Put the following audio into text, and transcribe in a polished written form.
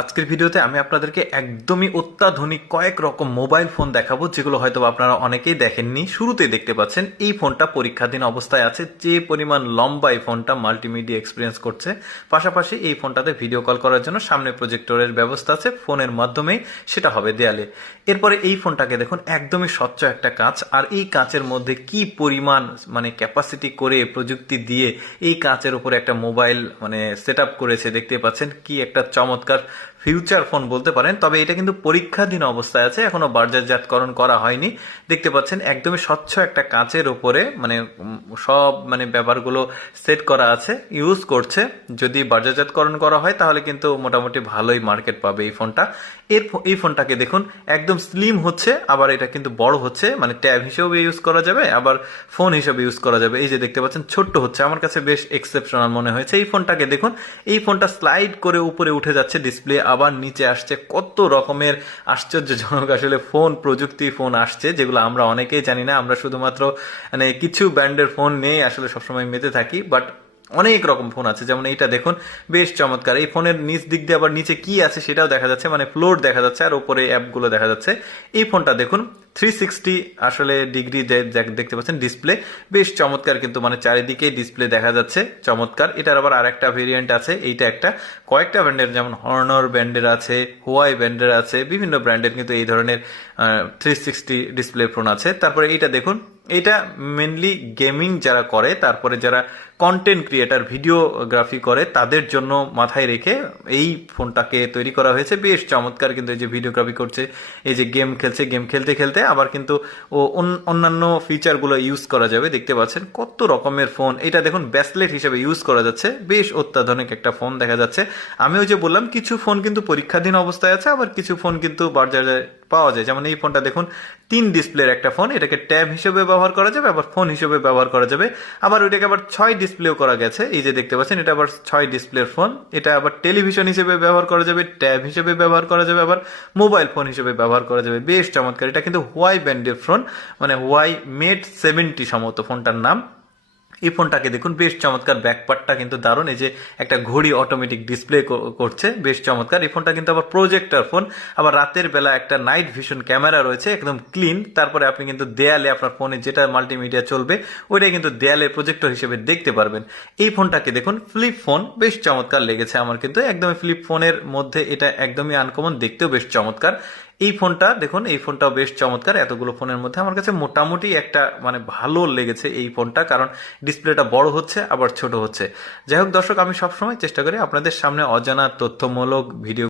আজকের ভিডিওতে আমি আপনাদেরকে একদমই অত্যাধুনিক কয়েক রকম মোবাইল ফোন দেখাবো, যেগুলো হয়তো আপনারা অনেকেই দেখেননি। শুরুতেই দেখতে পাচ্ছেন এই ফোনটা পরীক্ষাধীন অবস্থায় আছে। যে পরিমাণ লম্বা এই ফোনটা মাল্টিমিডিয়া এক্সপিরিয়েন্স করছে। পাশাপাশি এই ফোনটাতে ভিডিও কল করার জন্য সামনে প্রজেক্টরের ব্যবস্থা আছে, ফোনের মাধ্যমেই সেটা হবে দেয়ালে। এরপরে এই ফোনটাকে দেখুন, একদমই স্বচ্ছ একটা কাঁচ, আর এই কাঁচের মধ্যে কি পরিমাণ ক্যাপাসিটি করে প্রযুক্তি দিয়ে এই কাঁচের উপরে একটা মোবাইল সেট আপ করেছে দেখতে পাচ্ছেন। কি একটা চমৎকার ফিউচার ফোন বলতে পারেন। তবে এটা কিন্তু পরীক্ষাধীন অবস্থায় আছে, এখনো বাজারজাতকরণ করা হয়নি। দেখতে পাচ্ছেন একদমই স্বচ্ছ একটা কাঁচের উপরে সব ব্যাপারগুলো সেট করা আছে, ইউজ করছে। যদি বাজারজাতকরণ করা হয় তাহলে কিন্তু মোটামুটি ভালোই মার্কেট পাবে এই ফোনটা। এই ফোনটাকে দেখুন, একদম স্লিম হচ্ছে, আবার এটা কিন্তু বড় হচ্ছে, ট্যাব হিসেবে ইউজ করা যাবে, আবার ফোন হিসেবে ইউজ করা যাবে। এই যে দেখতে পাচ্ছেন ছোট্ট হচ্ছে, আমার কাছে বেশ এক্সেপশনাল মনে হয়েছে। এই ফোনটাকে দেখুন, এই ফোনটা স্লাইড করে উপরে উঠে যাচ্ছে ডিসপ্লে, আবার নিচে আসছে। কত রকমের আশ্চর্যজনক আসলে ফোন প্রযুক্তি ফোন আসছে, যেগুলো আমরা অনেকেই জানি না। আমরা শুধুমাত্র কিছু ব্র্যান্ডের ফোন নিয়ে আসলে সবসময় মেতে থাকি, বাট অনেক রকম ফোন আছে। যেমন এইটা দেখুন, বেশ চমৎকার। এই ফোনের নিচ দিক দিয়ে আবার নিচে কি আছে সেটাও দেখা যাচ্ছে, ফ্লোর দেখা যাচ্ছে, আর উপরে অ্যাপগুলো দেখা যাচ্ছে। এই ফোনটা দেখুন 360 আসলে ডিগ্রি দেখতে পাচ্ছেন ডিসপ্লে, বেশ চমৎকার। কিন্তু চারিদিকে ডিসপ্লে দেখা যাচ্ছে, চমৎকার। এটার আবার আরেকটা ভেরিয়েন্ট আছে, এইটা একটা কয়েকটা ব্র্যান্ডের, যেমন হর্নর ব্র্যান্ডের আছে, হোয়াই ব্র্যান্ডের আছে, বিভিন্ন ব্র্যান্ডের কিন্তু এই ধরনের 360 ডিসপ্লে ফোন আছে। তারপরে এইটা দেখুন, এটা মেনলি গেমিং যারা করে, তারপরে যারা কন্টেন্ট ক্রিয়েটার ভিডিওগ্রাফি করে, তাদের জন্য মাথায় রেখে এই ফোনটাকে তৈরি করা হয়েছে। বেশ চমৎকার। কিন্তু এই যে ভিডিওগ্রাফি করছে, এই যে গেম খেলছে, গেম খেলতে খেলতে আবার কিন্তু অন্যান্য ফিচারগুলো ইউজ করা যাবে। দেখতে পাচ্ছেন কত রকমের ফোন। এটা দেখুন ব্যাসলেট হিসেবে ইউজ করা যাচ্ছে, বেশ অত্যাধুনিক একটা ফোন দেখা যাচ্ছে। আমি ওই যে বললাম, কিছু ফোন কিন্তু পরীক্ষাধীন অবস্থায় আছে, আবার কিছু ফোন কিন্তু বাজারে পাওয়া যায়। যেমন এই ফোনটা দেখুন, 3 ডিসপ্লের একটা ফোন। এটাকে ট্যাব হিসেবে ব্যবহার করা যাবে, আবার ফোন হিসেবে ব্যবহার করা যাবে, আবার ওইটাকে আবার 6 ডিসপ্লেও করা গেছে। এই যে দেখতে পাচ্ছেন, এটা আবার 6 ডিসপ্লের ফোন। এটা আবার টেলিভিশন হিসেবে ব্যবহার করা যাবে, ট্যাব হিসেবে ব্যবহার করা যাবে, আবার মোবাইল ফোন হিসেবে ব্যবহার করা যাবে। বেশ চমৎকার। এটা কিন্তু হোয়াই ব্র্যান্ডের ফোন, হোয়াই মেট 70 সম্ভবত ফোনটার নাম। এই ফোনটাকে দেখুন, বেশ চমৎকার। ব্যাকপার্টটা কিন্তু দারুণ। এই যে একটা ঘড়ি অটোমেটিক ডিসপ্লে করছে, বেশ চমৎকার। এই ফোনটা কিন্তু আবার প্রজেক্টর ফোন, আবার রাতের বেলা একটা নাইট ভিশন ক্যামেরা রয়েছে, একদম ক্লিন। তারপরে আপনি কিন্তু দেয়ালে আপনার ফোনে যেটা মাল্টিমিডিয়া চলবে, ওইটাই কিন্তু দেয়ালে প্রজেক্টর হিসেবে দেখতে পারবেন। এই ফোনটাকে দেখুন, ফ্লিপ ফোন, বেশ চমৎকার লেগেছে আমার কিন্তু। একদমই ফ্লিপ ফোনের মধ্যে এটা একদমই আনকমন, দেখতেও বেশ চমৎকার। এই ফোনটা দেখুন, এই ফোনটাও বেশ চমৎকার। এতগুলো ফোনের মধ্যে আমার কাছে মোটামুটি একটা ভালো লেগেছে এই ফোনটা, কারণ ডিসপ্লেটা বড় হচ্ছে, আবার ছোট হচ্ছে। যাই হোক দর্শক, আমি সবসময় চেষ্টা করি আপনাদের সামনে অজানা তথ্যমূলক ভিডিও